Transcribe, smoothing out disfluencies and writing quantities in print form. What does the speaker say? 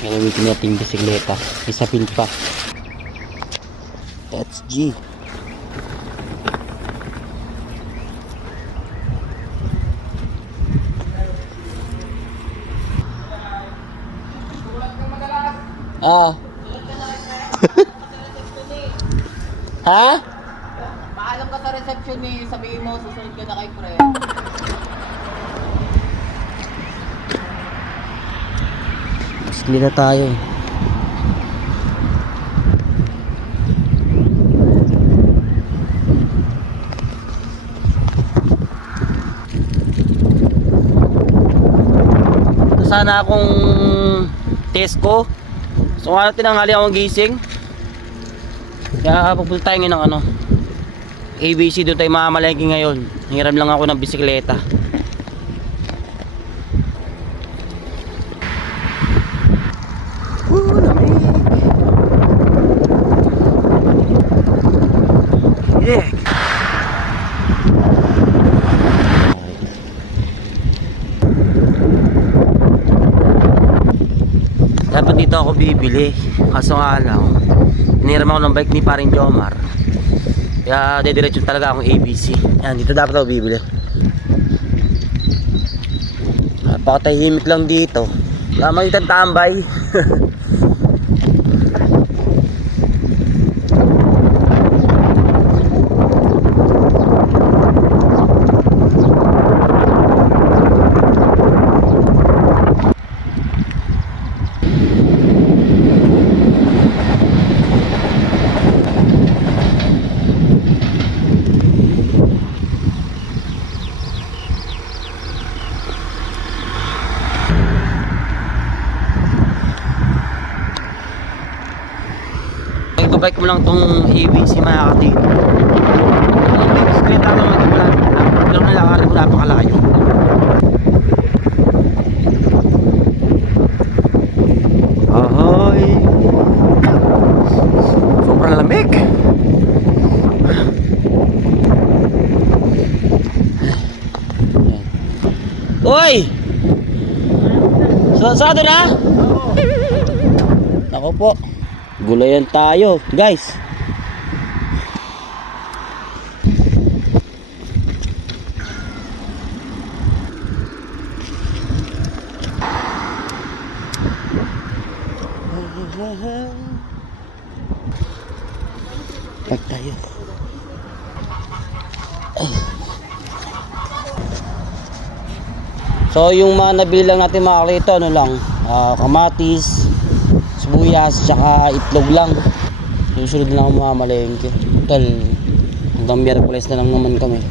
Gagamitin natin yung bisikleta. Isa pin pa. That's G. Ah. Ha? Paalam ka sa reception ni sabihin mo, susunod ka na kay pre. Bisikleta tayo. Ito sana akong Tesco. So ano, tinanghali akong gising. Kaya pupunta tayo ngayon ng ano, ABC. Doon tayo mamamalengke ngayon. Hiram lang ako ng bisikleta. Lamig. Yeah. Dapat dito ako bibili, kaso nga lang hiniram ako ng bike ni paring Jomar, kaya dediretso talaga akong ABC. Yan, dito dapat ako bibili. Napakatahimik lang dito, wala makitang tambay. Bike mo lang tong ABC mga kapatid. May bisikleta ako naman lang na lakarin mo, napakalayo. Ahoy! Sobrang lamig. Uy! Sarado na? Ako po. Gulayan tayo, guys. Pag tayo. So yung mga nabili lang natin mga kalito, ano lang, kamatis, sibuyas, tsaka itlog lang. Susunod na ako mamalengke. Total, hanggang Miyerkules na lang naman kami.